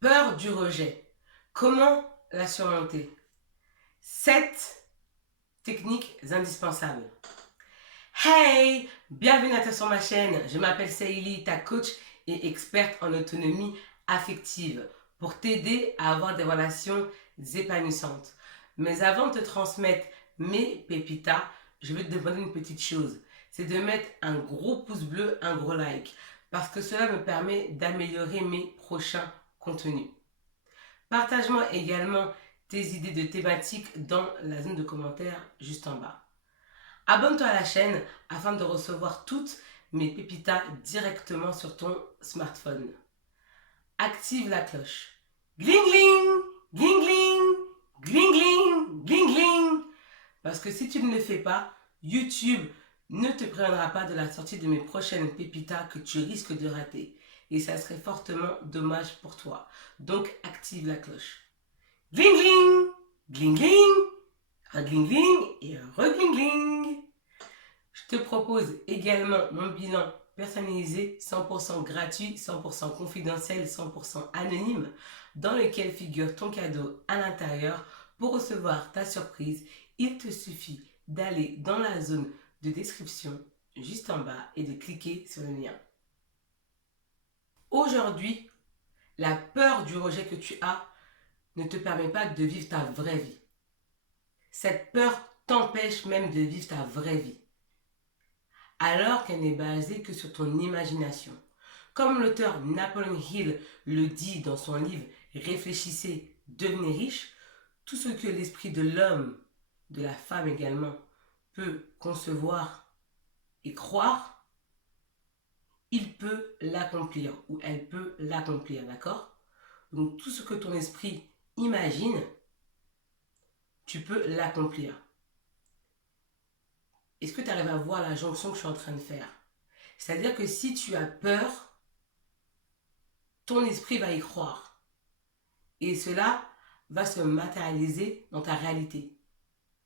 Peur du rejet. Comment la surmonter? 7 techniques indispensables. Hey! Bienvenue à toi sur ma chaîne. Je m'appelle Saïli, ta coach et experte en autonomie affective pour t'aider à avoir des relations épanouissantes. Mais avant de te transmettre mes pépitas, je vais te demander une petite chose. C'est de mettre un gros pouce bleu, un gros like. Parce que cela me permet d'améliorer mes prochains contenus. Partage-moi également tes idées de thématiques dans la zone de commentaires juste en bas. Abonne-toi à la chaîne afin de recevoir toutes mes pépitas directement sur ton smartphone. Active la cloche. Gling gling, gling gling, gling gling, gling gling. Parce que si tu ne le fais pas, YouTube ne te préviendra pas de la sortie de mes prochaines pépitas que tu risques de rater. Et ça serait fortement dommage pour toi. Donc active la cloche. Gling gling, gling gling, un gling gling et un re-gling gling. Je te propose également mon bilan personnalisé, 100% gratuit, 100% confidentiel, 100% anonyme, dans lequel figure ton cadeau à l'intérieur. Pour recevoir ta surprise, il te suffit d'aller dans la zone de description juste en bas et de cliquer sur le lien. Aujourd'hui, la peur du rejet que tu as ne te permet pas de vivre ta vraie vie. Cette peur t'empêche même de vivre ta vraie vie, alors qu'elle n'est basée que sur ton imagination. Comme l'auteur Napoleon Hill le dit dans son livre Réfléchissez, devenez riche, tout ce que l'esprit de l'homme, de la femme également, peut concevoir et croire, il peut l'accomplir ou elle peut l'accomplir, d'accord? Donc tout ce que ton esprit imagine, tu peux l'accomplir. Est-ce que tu arrives à voir la jonction que je suis en train de faire? C'est-à-dire que si tu as peur, ton esprit va y croire. Et cela va se matérialiser dans ta réalité.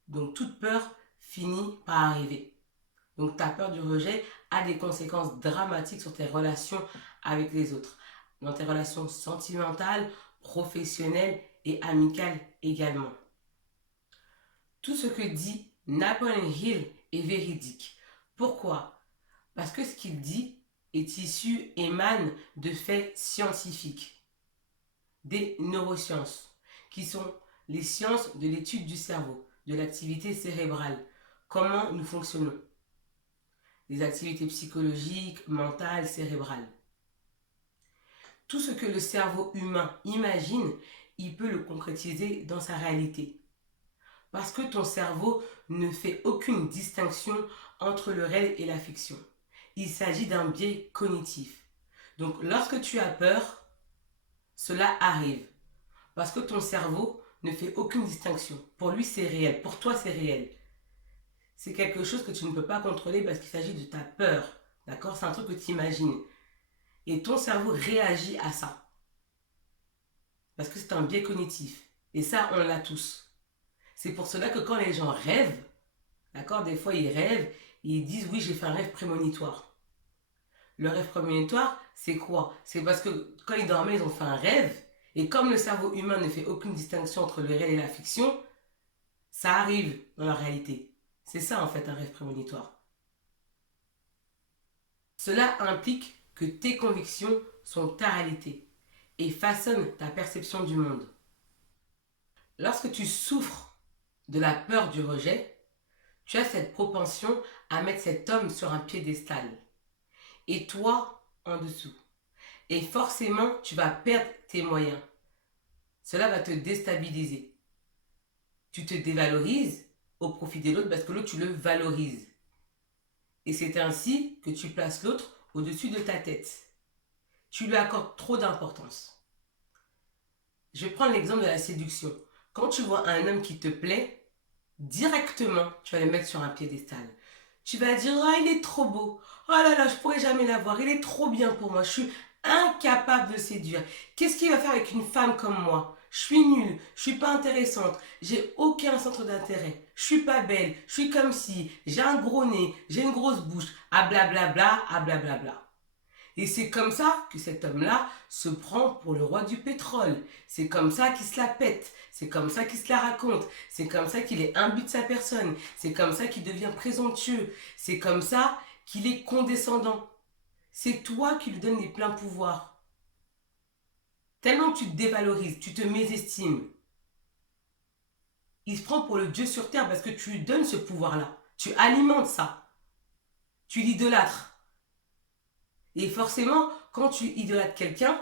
Donc toute peur finit par arriver. Donc ta peur du rejet a des conséquences dramatiques sur tes relations avec les autres. Dans tes relations sentimentales, professionnelles et amicales également. Tout ce que dit Napoleon Hill est véridique. Pourquoi? Parce que ce qu'il dit est issu, émane de faits scientifiques, des neurosciences, qui sont les sciences de l'étude du cerveau, de l'activité cérébrale, comment nous fonctionnons, les activités psychologiques, mentales, cérébrales. Tout ce que le cerveau humain imagine, il peut le concrétiser dans sa réalité. Parce que ton cerveau ne fait aucune distinction entre le réel et la fiction. Il s'agit d'un biais cognitif. Donc lorsque tu as peur, cela arrive. Parce que ton cerveau ne fait aucune distinction. Pour lui, c'est réel. Pour toi, c'est réel. C'est quelque chose que tu ne peux pas contrôler parce qu'il s'agit de ta peur. D'accord? C'est un truc que tu imagines. Et ton cerveau réagit à ça. Parce que c'est un biais cognitif. Et ça, on l'a tous. C'est pour cela que quand les gens rêvent, d'accord, des fois ils rêvent et ils disent oui, j'ai fait un rêve prémonitoire. Le rêve prémonitoire, c'est quoi? C'est parce que quand ils dormaient, ils ont fait un rêve. Et comme le cerveau humain ne fait aucune distinction entre le réel et la fiction, ça arrive dans la réalité. C'est ça en fait un rêve prémonitoire. Cela implique que tes convictions sont ta réalité et façonnent ta perception du monde. Lorsque tu souffres de la peur du rejet, tu as cette propension à mettre cet homme sur un piédestal et toi en dessous. Et forcément, tu vas perdre tes moyens. Cela va te déstabiliser. Tu te dévalorises au profit de l'autre parce que l'autre, tu le valorises. Et c'est ainsi que tu places l'autre au-dessus de ta tête. Tu lui accordes trop d'importance. Je vais prendre l'exemple de la séduction. Quand tu vois un homme qui te plaît, directement, tu vas le mettre sur un piédestal. Tu vas dire, ah, il est trop beau. Oh là là, je pourrais jamais l'avoir. Il est trop bien pour moi. Je suis incapable de séduire. Qu'est-ce qu'il va faire avec une femme comme moi? Je suis nulle, je suis pas intéressante, j'ai aucun centre d'intérêt, je suis pas belle, je suis comme si, j'ai un gros nez, j'ai une grosse bouche, ah blablabla, ah blablabla. Et c'est comme ça que cet homme-là se prend pour le roi du pétrole. C'est comme ça qu'il se la pète. C'est comme ça qu'il se la raconte. C'est comme ça qu'il est imbu de sa personne. C'est comme ça qu'il devient présomptueux. C'est comme ça qu'il est condescendant. C'est toi qui lui donnes les pleins pouvoirs. Tellement que tu te dévalorises, tu te mésestimes. Il se prend pour le Dieu sur terre parce que tu lui donnes ce pouvoir-là. Tu alimentes ça. Tu l'idolâtres. Et forcément, quand tu idolâtres quelqu'un,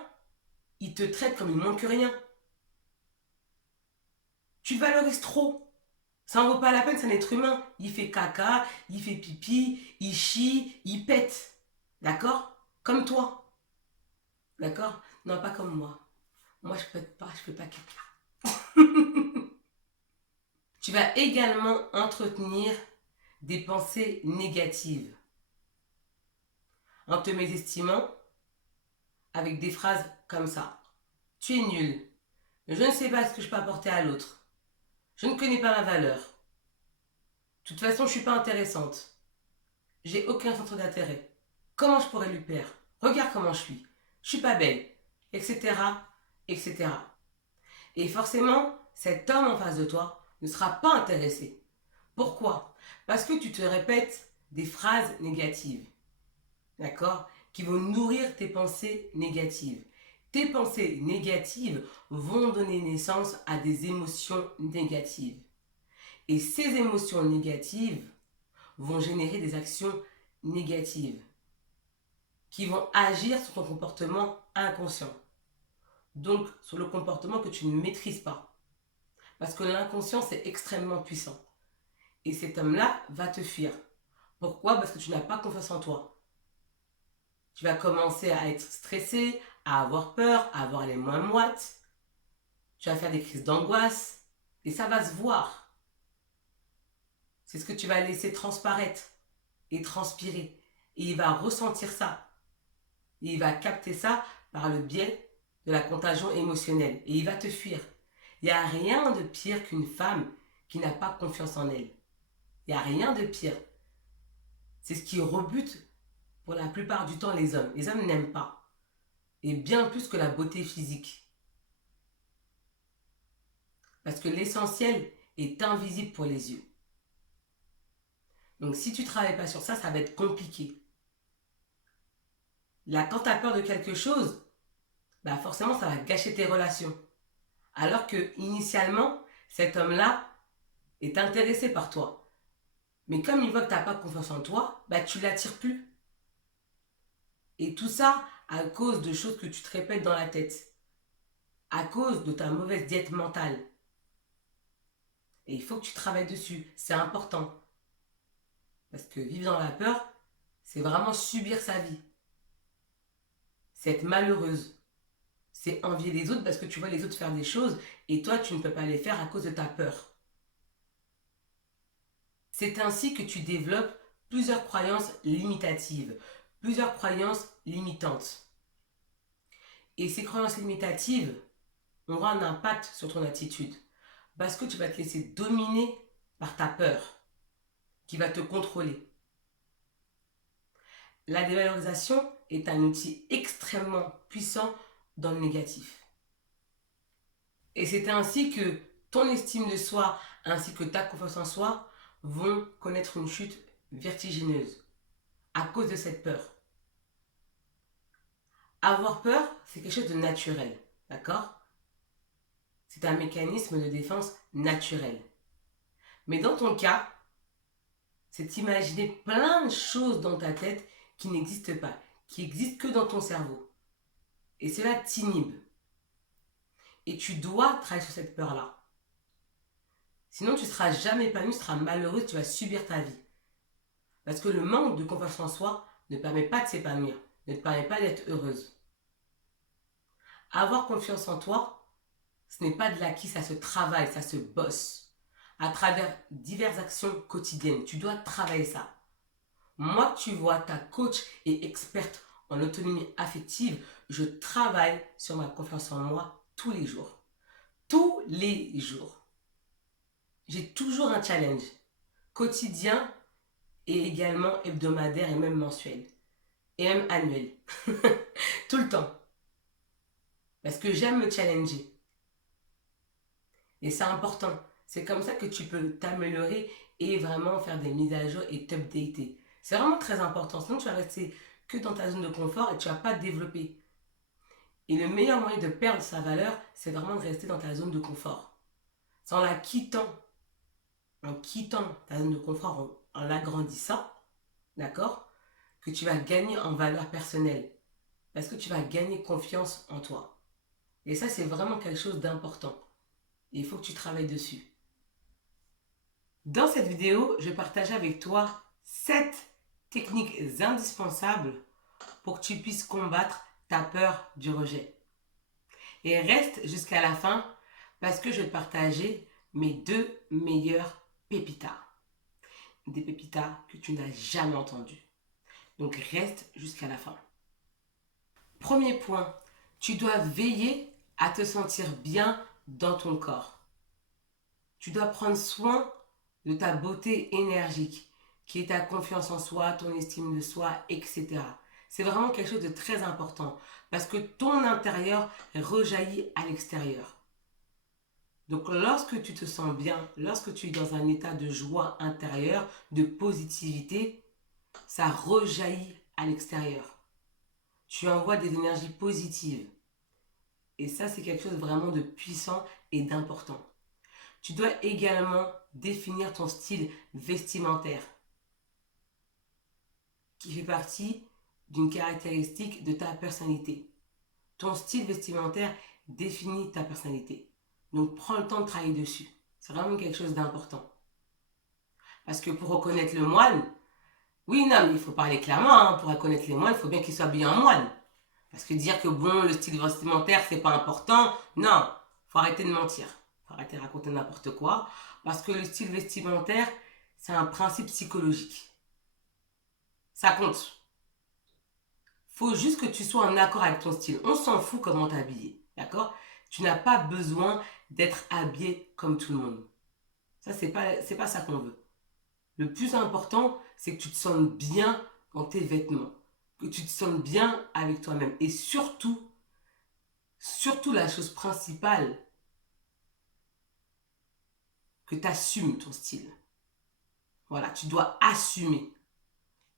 il te traite comme il ne manque rien. Tu le valorises trop. Ça n'en vaut pas la peine, c'est un être humain. Il fait caca, il fait pipi, il chie, il pète. D'accord? Comme toi. D'accord? Non, pas comme moi. Moi, je pète pas, je fais pas caca. Tu vas également entretenir des pensées négatives. En te mésestimant, avec des phrases comme ça. Tu es nul. Je ne sais pas ce que je peux apporter à l'autre. Je ne connais pas ma valeur. De toute façon, je ne suis pas intéressante. J'ai aucun centre d'intérêt. Comment je pourrais lui plaire? Regarde comment je suis. Je suis pas belle. Etc. Etc. Et forcément, cet homme en face de toi ne sera pas intéressé. Pourquoi? Parce que tu te répètes des phrases négatives. D'accord? Qui vont nourrir tes pensées négatives. Tes pensées négatives vont donner naissance à des émotions négatives. Et ces émotions négatives vont générer des actions négatives qui vont agir sur ton comportement inconscient. Donc, sur le comportement que tu ne maîtrises pas. Parce que l'inconscient, c'est extrêmement puissant. Et cet homme-là va te fuir. Pourquoi? Parce que tu n'as pas confiance en toi. Tu vas commencer à être stressé, à avoir peur, à avoir les mains moites. Tu vas faire des crises d'angoisse. Et ça va se voir. C'est ce que tu vas laisser transparaître et transpirer. Et il va ressentir ça. Et il va capter ça par le biais de la contagion émotionnelle. Et il va te fuir. Il n'y a rien de pire qu'une femme qui n'a pas confiance en elle. Il n'y a rien de pire. C'est ce qui rebute pour la plupart du temps les hommes. Les hommes n'aiment pas. Et bien plus que la beauté physique. Parce que l'essentiel est invisible pour les yeux. Donc si tu ne travailles pas sur ça, ça va être compliqué. Là, quand tu as peur de quelque chose, bah forcément ça va gâcher tes relations. Alors que initialement, cet homme-là est intéressé par toi. Mais comme il voit que tu n'as pas confiance en toi, bah tu ne l'attires plus. Et tout ça à cause de choses que tu te répètes dans la tête. À cause de ta mauvaise diète mentale. Et il faut que tu travailles dessus. C'est important. Parce que vivre dans la peur, c'est vraiment subir sa vie. C'est être malheureuse. C'est envier les autres parce que tu vois les autres faire des choses et toi, tu ne peux pas les faire à cause de ta peur. C'est ainsi que tu développes plusieurs croyances limitatives, plusieurs croyances limitantes. Et ces croyances limitatives auront un impact sur ton attitude parce que tu vas te laisser dominer par ta peur qui va te contrôler. La dévalorisation est un outil extrêmement puissant dans le négatif. Et c'est ainsi que ton estime de soi ainsi que ta confiance en soi vont connaître une chute vertigineuse à cause de cette peur. Avoir peur, c'est quelque chose de naturel, d'accord? C'est un mécanisme de défense naturel. Mais dans ton cas, c'est d'imaginer plein de choses dans ta tête qui n'existent pas, qui existent que dans ton cerveau. Et cela t'inhibe. Et tu dois travailler sur cette peur-là. Sinon, tu ne seras jamais épanoui, tu seras malheureux, tu vas subir ta vie. Parce que le manque de confiance en soi ne permet pas de s'épanouir, ne te permet pas d'être heureuse. Avoir confiance en toi, ce n'est pas de l'acquis, ça se travaille, ça se bosse. À travers diverses actions quotidiennes, tu dois travailler ça. Moi, tu vois, ta coach et experte en autonomie affective, je travaille sur ma confiance en moi tous les jours. Tous les jours. J'ai toujours un challenge quotidien et également hebdomadaire et même mensuel. et même annuel. Tout le temps. Parce que j'aime me challenger. Et c'est important. C'est comme ça que tu peux t'améliorer et vraiment faire des mises à jour et t'updater. C'est vraiment très important. Sinon, tu vas rester que dans ta zone de confort et tu vas pas te développer. Et le meilleur moyen de perdre sa valeur, c'est vraiment de rester dans ta zone de confort. C'est en quittant ta zone de confort, en l'agrandissant, d'accord, que tu vas gagner en valeur personnelle. Parce que tu vas gagner confiance en toi. Et ça, c'est vraiment quelque chose d'important. Et il faut que tu travailles dessus. Dans cette vidéo, je partage avec toi 7 techniques indispensables pour que tu puisses combattre ta peur du rejet. Et reste jusqu'à la fin parce que je vais te partager mes 2 meilleurs pépitas. Des pépitas que tu n'as jamais entendus. Donc reste jusqu'à la fin. Premier point, tu dois veiller à te sentir bien dans ton corps. Tu dois prendre soin de ta beauté énergique, qui est ta confiance en soi, ton estime de soi, etc. C'est vraiment quelque chose de très important parce que ton intérieur rejaillit à l'extérieur. Donc lorsque tu te sens bien, lorsque tu es dans un état de joie intérieure, de positivité, ça rejaillit à l'extérieur. Tu envoies des énergies positives. Et ça, c'est quelque chose vraiment de puissant et d'important. Tu dois également définir ton style vestimentaire, qui fait partie d'une caractéristique de ta personnalité. Ton style vestimentaire définit ta personnalité. Donc prends le temps de travailler dessus. C'est vraiment quelque chose d'important. Parce que pour reconnaître le moine, oui, non, mais il faut parler clairement, hein, pour reconnaître les moines, il faut bien qu'ils soient bien en moine. Parce que dire que bon, le style vestimentaire, c'est pas important, non, faut arrêter de mentir. Faut arrêter de raconter n'importe quoi. Parce que le style vestimentaire, c'est un principe psychologique. Ça compte. Faut juste que tu sois en accord avec ton style. On s'en fout comment t'habiller, d'accord? Tu n'as pas besoin d'être habillé comme tout le monde. Ça, c'est pas ça qu'on veut. Le plus important, c'est que tu te sentes bien dans tes vêtements. Que tu te sentes bien avec toi-même. Et surtout la chose principale, que tu assumes ton style. Voilà, tu dois assumer.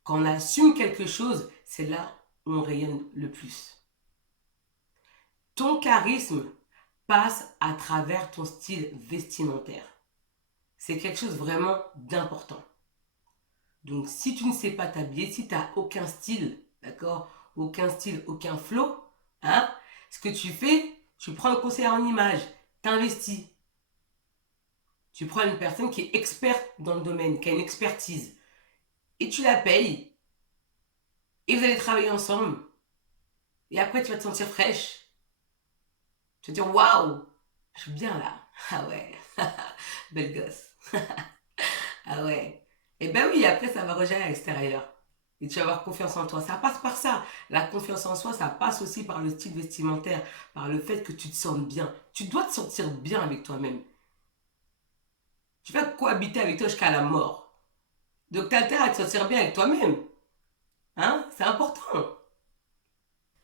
Quand on assume quelque chose, c'est là où on rayonne le plus. Ton charisme passe à travers ton style vestimentaire. C'est quelque chose vraiment d'important. Donc si tu ne sais pas t'habiller, si tu n'as aucun style, d'accord, aucun style, aucun flow, hein, ce que tu fais, tu prends un conseiller en image, t'investis. Tu prends une personne qui est experte dans le domaine, qui a une expertise, et tu la payes, et vous allez travailler ensemble. Et après, tu vas te sentir fraîche. Tu vas te dire, waouh, je suis bien là. Ah ouais, belle gosse. Ah ouais. Et ben oui, après, ça va rejaillir à l'extérieur. Et tu vas avoir confiance en toi. Ça passe par ça. La confiance en soi, ça passe aussi par le style vestimentaire, par le fait que tu te sentes bien. Tu dois te sentir bien avec toi-même. Tu vas cohabiter avec toi jusqu'à la mort. Donc, tu as intérêt à te sentir bien avec toi-même. Hein? C'est important.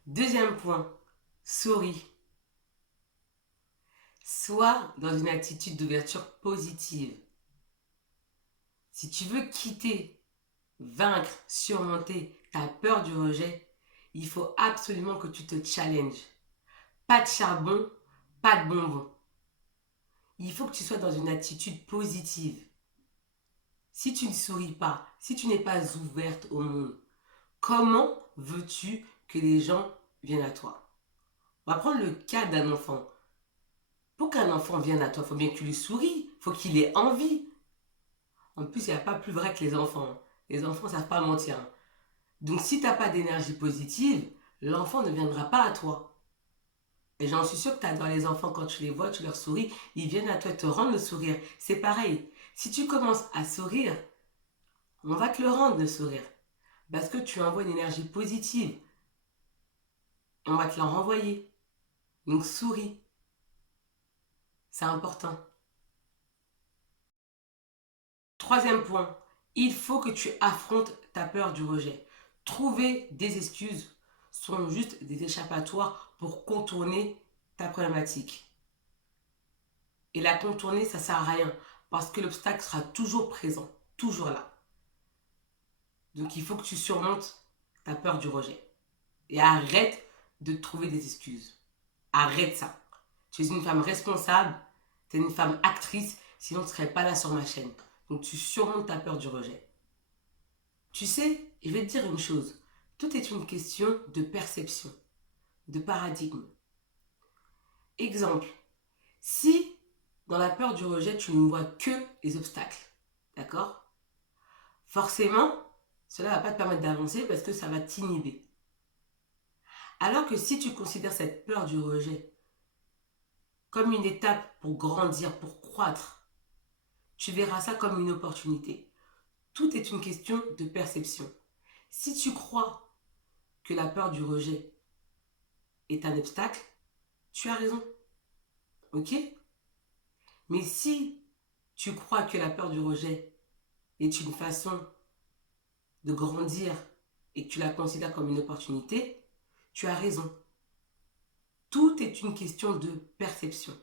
Deuxième point, souris. Sois dans une attitude d'ouverture positive. Si tu veux quitter, vaincre, surmonter ta peur du rejet, il faut absolument que tu te challenges. Pas de charbon, pas de bonbons. Il faut que tu sois dans une attitude positive. Si tu ne souris pas, si tu n'es pas ouverte au monde, comment veux-tu que les gens viennent à toi? On va prendre le cas d'un enfant. Pour qu'un enfant vienne à toi, il faut bien que tu lui souris, il faut qu'il ait envie. En plus, il n'y a pas plus vrai que les enfants. Les enfants ne savent pas mentir. Donc si tu n'as pas d'énergie positive, l'enfant ne viendra pas à toi. Et j'en suis sûre que tu adores les enfants quand tu les vois, tu leur souris, ils viennent à toi te rendre le sourire. C'est pareil. Si tu commences à sourire, on va te le rendre le sourire. Parce que tu envoies une énergie positive. Et on va te la renvoyer. Donc souris. C'est important. Troisième point, il faut que tu affrontes ta peur du rejet. trouver des excuses sont juste des échappatoires pour contourner ta problématique. Et la contourner, ça ne sert à rien parce que l'obstacle sera toujours présent, toujours là. Donc il faut que tu surmontes ta peur du rejet. Et arrête de te trouver des excuses. Arrête ça. Tu es une femme responsable, tu es une femme actrice, sinon tu ne serais pas là sur ma chaîne. Donc tu surmontes ta peur du rejet. Tu sais, je vais te dire une chose. Tout est une question de perception, de paradigme. Exemple, si dans la peur du rejet, tu ne vois que les obstacles, d'accord? Forcément, cela ne va pas te permettre d'avancer parce que ça va t'inhiber. Alors que si tu considères cette peur du rejet comme une étape pour grandir, pour croître, tu verras ça comme une opportunité. Tout est une question de perception. Si tu crois que la peur du rejet est un obstacle, tu as raison. Ok? Mais si tu crois que la peur du rejet est une façon de grandir et que tu la considères comme une opportunité, tu as raison. Tout est une question de perception.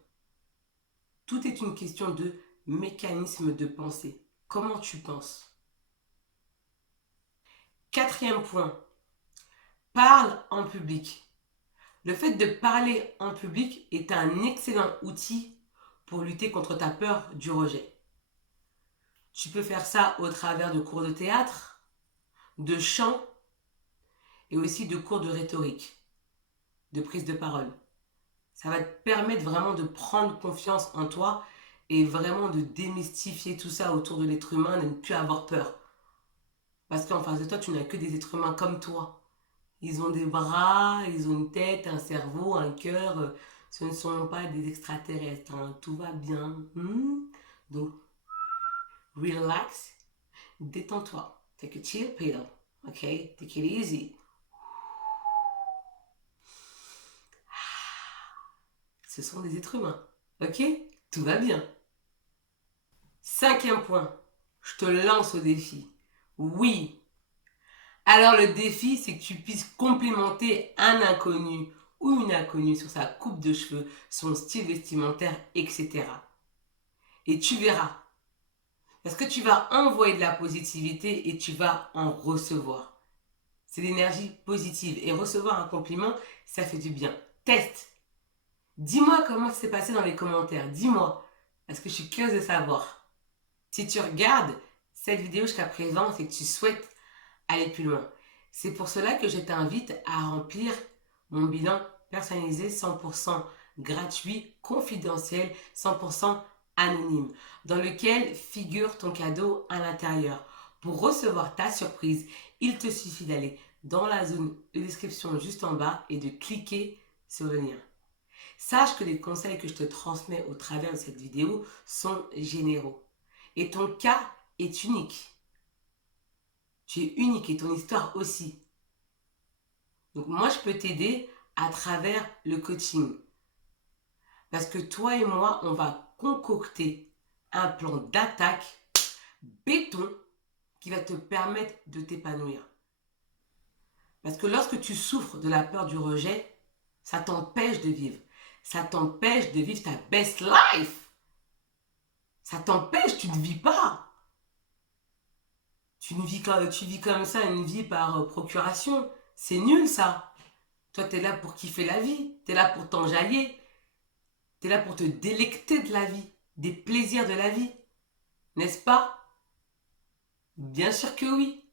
Tout est une question de mécanisme de pensée. Comment tu penses? Quatrième point, parle en public. Le fait de parler en public est un excellent outil pour lutter contre ta peur du rejet. Tu peux faire ça au travers de cours de théâtre, de chant et aussi de cours de rhétorique, de prise de parole. Ça va te permettre vraiment de prendre confiance en toi et vraiment de démystifier tout ça autour de l'être humain, de ne plus avoir peur. Parce qu'en face de toi, tu n'as que des êtres humains comme toi. Ils ont des bras, ils ont une tête, un cerveau, un cœur. Ce ne sont pas des extraterrestres. Hein. Tout va bien. Donc, relax, détends-toi. Take a chill pill. Ok? Take it easy. Ce sont des êtres humains. Ok? Tout va bien. Cinquième point. Je te lance au défi. Oui. Alors le défi, c'est que tu puisses complimenter un inconnu ou une inconnue sur sa coupe de cheveux, son style vestimentaire, etc. Et tu verras. Parce que tu vas envoyer de la positivité et tu vas en recevoir. C'est l'énergie positive. Et recevoir un compliment, ça fait du bien. Teste. Dis-moi comment ça s'est passé dans les commentaires. Dis-moi. Parce que je suis curieuse de savoir. Si tu regardes cette vidéo jusqu'à présent, c'est que tu souhaites aller plus loin. C'est pour cela que je t'invite à remplir mon bilan personnalisé 100% gratuit, confidentiel, 100% anonyme, dans lequel figure ton cadeau à l'intérieur. Pour recevoir ta surprise, il te suffit d'aller dans la zone de description juste en bas et de cliquer sur le lien. Sache que les conseils que je te transmets au travers de cette vidéo sont généraux. Et ton cas est unique. Tu es unique et ton histoire aussi. Donc moi, je peux t'aider à travers le coaching. Parce que toi et moi, on va concocter un plan d'attaque béton qui va te permettre de t'épanouir. Parce que lorsque tu souffres de la peur du rejet, ça t'empêche de vivre. Ça t'empêche de vivre ta best life. Ça t'empêche, tu ne vis pas. Tu vis comme ça une vie par procuration. C'est nul ça. Toi, tu es là pour kiffer la vie. Tu es là pour t'enjailler. Tu es là pour te délecter de la vie, des plaisirs de la vie. N'est-ce pas? Bien sûr que oui.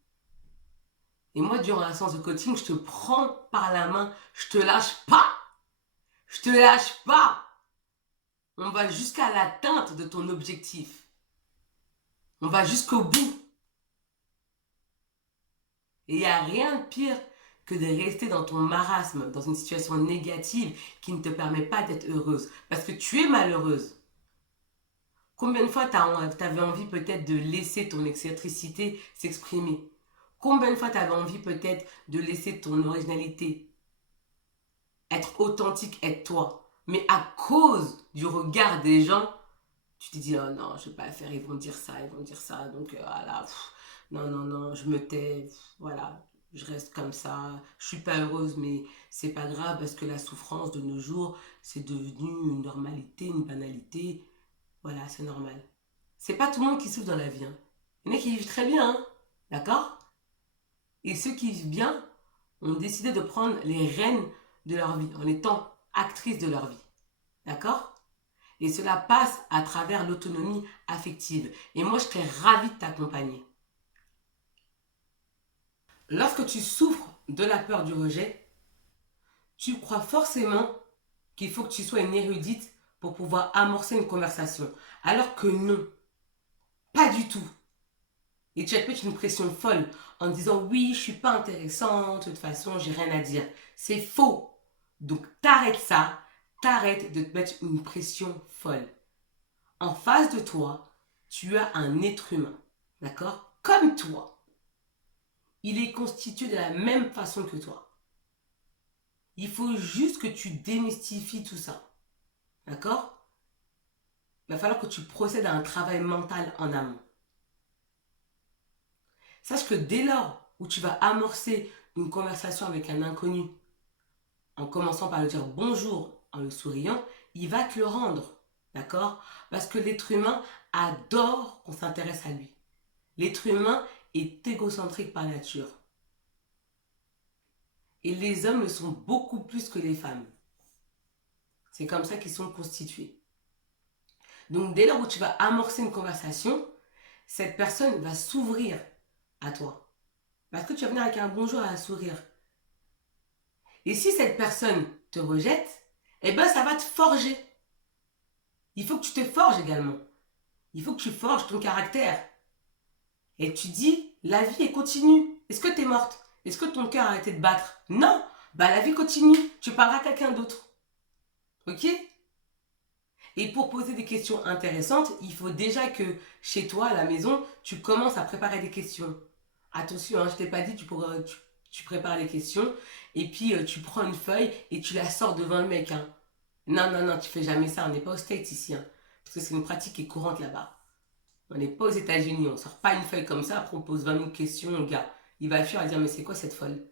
Et moi, durant la séance de coaching, je te prends par la main. Je te lâche pas. Je te lâche pas. On va jusqu'à l'atteinte de ton objectif. On va jusqu'au bout. Et il n'y a rien de pire que de rester dans ton marasme, dans une situation négative qui ne te permet pas d'être heureuse. Parce que tu es malheureuse. Combien de fois tu avais envie peut-être de laisser ton excentricité s'exprimer? Combien de fois tu avais envie peut-être de laisser ton originalité être authentique, être toi? Mais à cause du regard des gens, tu te dis, oh non, je ne vais pas le faire, ils vont dire ça, donc voilà, non, je me tais, voilà, je reste comme ça, je suis pas heureuse, mais c'est pas grave parce que la souffrance de nos jours, c'est devenu une normalité, une banalité. Voilà, c'est normal. C'est pas tout le monde qui souffre dans la vie, hein. Il y en a qui vivent très bien, hein. D'accord? Et ceux qui vivent bien ont décidé de prendre les rênes de leur vie en étant actrices de leur vie. D'accord? Et cela passe à travers l'autonomie affective. Et moi, je serais ravie de t'accompagner. Lorsque tu souffres de la peur du rejet, tu crois forcément qu'il faut que tu sois une érudite pour pouvoir amorcer une conversation. Alors que non, pas du tout. Et tu vas te mettre une pression folle en disant oui, je suis pas intéressante, de toute façon, j'ai rien à dire. C'est faux. Donc t'arrêtes ça, t'arrêtes de te mettre une pression folle. En face de toi, tu as un être humain, d'accord? Comme toi. Il est constitué de la même façon que toi. Il faut juste que tu démystifies tout ça, d'accord? Il va falloir que tu procèdes à un travail mental en amont. Sache que dès lors où tu vas amorcer une conversation avec un inconnu, en commençant par lui dire bonjour, en le souriant, il va te le rendre, d'accord? Parce que l'être humain adore qu'on s'intéresse à lui. L'être humain est égocentrique par nature. Et les hommes le sont beaucoup plus que les femmes. C'est comme ça qu'ils sont constitués. Donc dès lors où tu vas amorcer une conversation, cette personne va s'ouvrir à toi. Parce que tu vas venir avec un bonjour et un sourire. Et si cette personne te rejette, eh ben ça va te forger. Il faut que tu te forges également. Il faut que tu forges ton caractère. Et tu dis, la vie est continue. Est-ce que tu es morte? Est-ce que ton cœur a arrêté de battre? Non. Bah la vie continue. Tu parleras à quelqu'un d'autre. Ok? Et pour poser des questions intéressantes, il faut déjà que chez toi, à la maison, tu commences à préparer des questions. Attention, hein, je t'ai pas dit, tu prépares les questions et puis tu prends une feuille et tu la sors devant le mec. Hein. Non, non, non, tu fais jamais ça. On n'est pas aux States ici. Hein, parce que c'est une pratique qui est courante là-bas. On n'est pas aux États-Unis. On sort pas une feuille comme ça. Après, on pose 20 000 questions au gars. Il va fuir à dire, mais c'est quoi cette folle?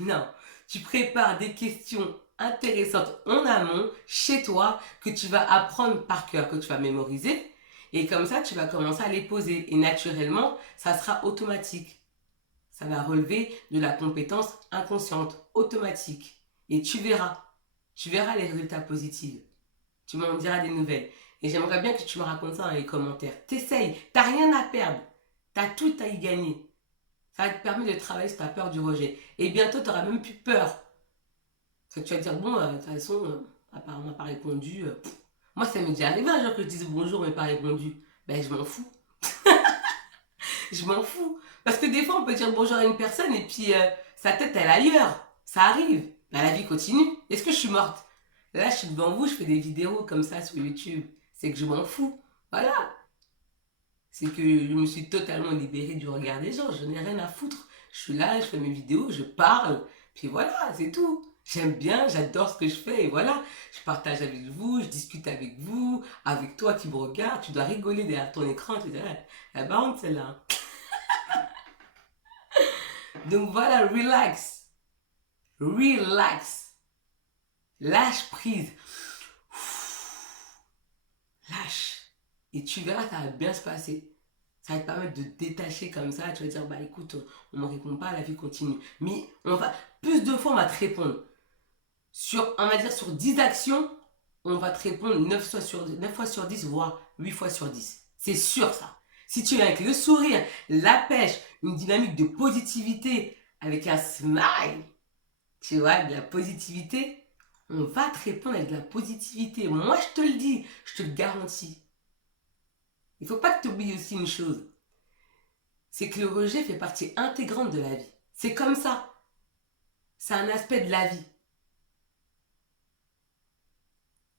Non, tu prépares des questions intéressantes en amont, chez toi, que tu vas apprendre par cœur, que tu vas mémoriser. Et comme ça, tu vas commencer à les poser. Et naturellement, ça sera automatique. Ça va relever de la compétence inconsciente, automatique. Et tu verras les résultats positifs. Tu m'en diras des nouvelles. Et j'aimerais bien que tu me racontes ça dans les commentaires. T'essayes, t'as rien à perdre. T'as tout à y gagner. Ça va te permettre de travailler sur ta peur du rejet. Et bientôt, tu n'auras même plus peur. Parce que tu vas te dire, bon, de toute façon, on m'a pas répondu. Moi, ça m'est déjà arrivé un jour que je dise bonjour, mais pas répondu. Ben, je m'en fous. Je m'en fous. Parce que des fois, on peut dire bonjour à une personne et puis sa tête, elle est ailleurs. Ça arrive. Ben, la vie continue. Est-ce que je suis morte? Là, je suis devant vous, je fais des vidéos comme ça sur YouTube. C'est que je m'en fous. Voilà. C'est que je me suis totalement libérée du regard des gens. Je n'ai rien à foutre. Je suis là, je fais mes vidéos, je parle. Puis voilà, c'est tout. J'aime bien, j'adore ce que je fais. Et voilà, je partage avec vous, je discute avec vous, avec toi qui me regarde. Tu dois rigoler derrière ton écran. Tu dis, ah, elle est marrante celle-là. Donc voilà, relax. Relax. Lâche prise. Lâche. Et tu verras, ça va bien se passer. Ça va te permettre de te détacher comme ça. Tu vas dire, bah écoute, on ne me répond pas, la vie continue. Mais plus de fois, on va te répondre. On va dire sur 10 actions, on va te répondre 9 fois sur 10, voire 8 fois sur 10. C'est sûr ça. Si tu es avec le sourire, la pêche, une dynamique de positivité, avec un smile, tu vois, de la positivité, on va te répondre avec de la positivité. Moi, je te le dis, je te le garantis. Il ne faut pas que tu oublies aussi une chose. C'est que le rejet fait partie intégrante de la vie. C'est comme ça. C'est un aspect de la vie.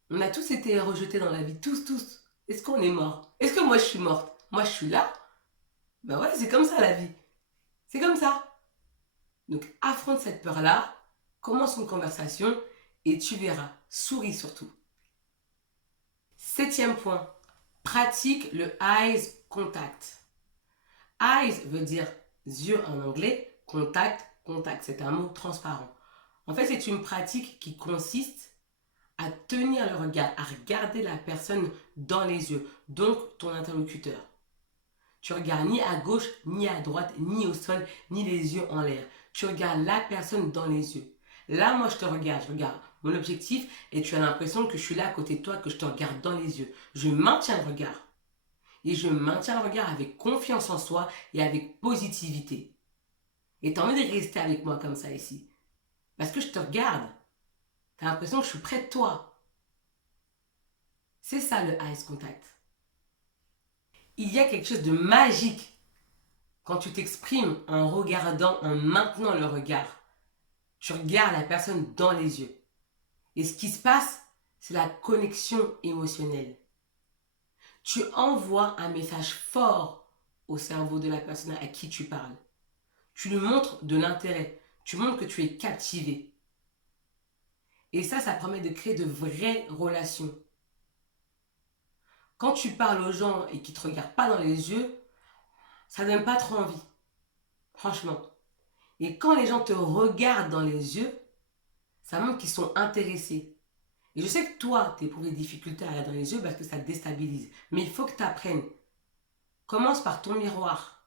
On a tous été rejetés dans la vie, tous, tous. Est-ce qu'on est mort? Est-ce que moi je suis morte? Moi je suis là? Ben ouais, c'est comme ça la vie. C'est comme ça. Donc affronte cette peur-là, commence une conversation et tu verras. Souris surtout. Septième point, pratique le eyes contact. Eyes veut dire yeux en anglais, contact, contact. C'est un mot transparent. En fait, c'est une pratique qui consiste à tenir le regard, à regarder la personne dans les yeux, donc ton interlocuteur. Tu regardes ni à gauche, ni à droite, ni au sol, ni les yeux en l'air. Tu regardes la personne dans les yeux. Là, moi, je te regarde, je regarde mon objectif et tu as l'impression que je suis là à côté de toi, que je te regarde dans les yeux. Je maintiens le regard. Et je maintiens le regard avec confiance en soi et avec positivité. Et tu as envie de rester avec moi comme ça ici. Parce que je te regarde. Tu as l'impression que je suis près de toi. C'est ça le eye contact. Il y a quelque chose de magique quand tu t'exprimes en regardant, en maintenant le regard. Tu regardes la personne dans les yeux. Et ce qui se passe, c'est la connexion émotionnelle. Tu envoies un message fort au cerveau de la personne à qui tu parles. Tu lui montres de l'intérêt. Tu montres que tu es captivé. Et ça permet de créer de vraies relations. Quand tu parles aux gens et qu'ils ne te regardent pas dans les yeux, ça ne donne pas trop envie. Franchement. Et quand les gens te regardent dans les yeux, ça montre qu'ils sont intéressés. Et je sais que toi, tu éprouves des difficultés à regarder dans les yeux parce que ça te déstabilise. Mais il faut que tu apprennes. Commence par ton miroir.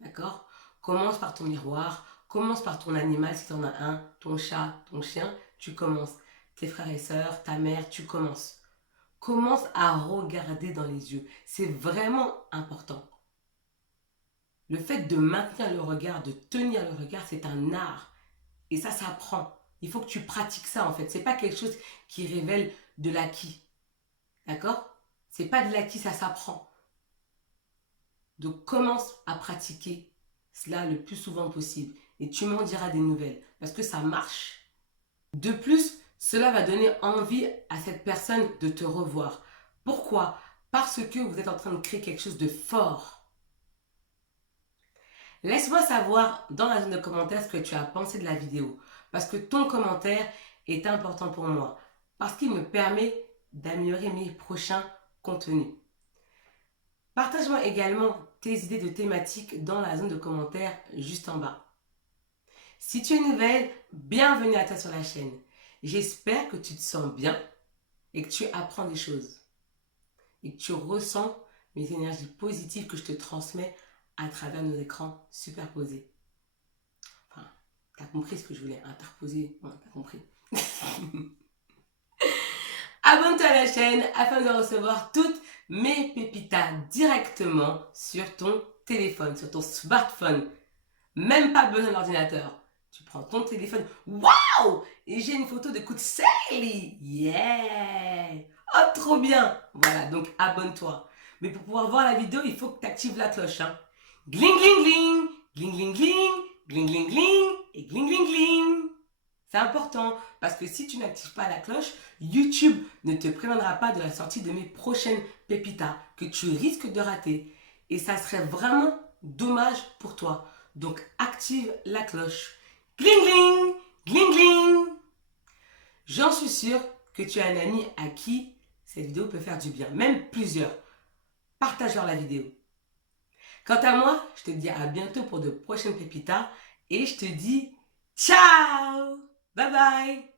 D'accord? Commence par ton miroir. Commence par ton animal si tu en as un. Ton chat, ton chien. Tu commences. Tes frères et sœurs, ta mère, tu commences. Commence à regarder dans les yeux. C'est vraiment important. Le fait de maintenir le regard, de tenir le regard, c'est un art. Et ça s'apprend. Il faut que tu pratiques ça en fait. C'est pas quelque chose qui révèle de l'acquis. D'accord? C'est pas de l'acquis, ça s'apprend. Donc commence à pratiquer cela le plus souvent possible. Et tu m'en diras des nouvelles. Parce que ça marche. De plus, cela va donner envie à cette personne de te revoir. Pourquoi? Parce que vous êtes en train de créer quelque chose de fort. Laisse-moi savoir dans la zone de commentaires ce que tu as pensé de la vidéo. Parce que ton commentaire est important pour moi. Parce qu'il me permet d'améliorer mes prochains contenus. Partage-moi également tes idées de thématiques dans la zone de commentaires juste en bas. Si tu es nouvelle, bienvenue à toi sur la chaîne. J'espère que tu te sens bien et que tu apprends des choses. Et que tu ressens mes énergies positives que je te transmets à travers nos écrans superposés. Enfin, t'as compris ce que je voulais interposer. Ouais, t'as compris. Abonne-toi à la chaîne afin de recevoir toutes mes pépitas directement sur ton téléphone, sur ton smartphone. Même pas besoin d'ordinateur. Tu prends ton téléphone. Waouh! Et j'ai une photo de coup de Sally. Yeah! Oh, trop bien! Voilà, donc abonne-toi. Mais pour pouvoir voir la vidéo, il faut que tu actives la cloche. Hein. Gling, gling, gling! Gling, gling, gling! Gling, gling, gling! Et gling, gling, gling! C'est important parce que si tu n'actives pas la cloche, YouTube ne te préviendra pas de la sortie de mes prochaines pépitas que tu risques de rater. Et ça serait vraiment dommage pour toi. Donc active la cloche. Gling gling, gling gling. J'en suis sûre que tu as un ami à qui cette vidéo peut faire du bien, même plusieurs. Partage-leur la vidéo. Quant à moi, je te dis à bientôt pour de prochaines pépitas et je te dis ciao, bye bye.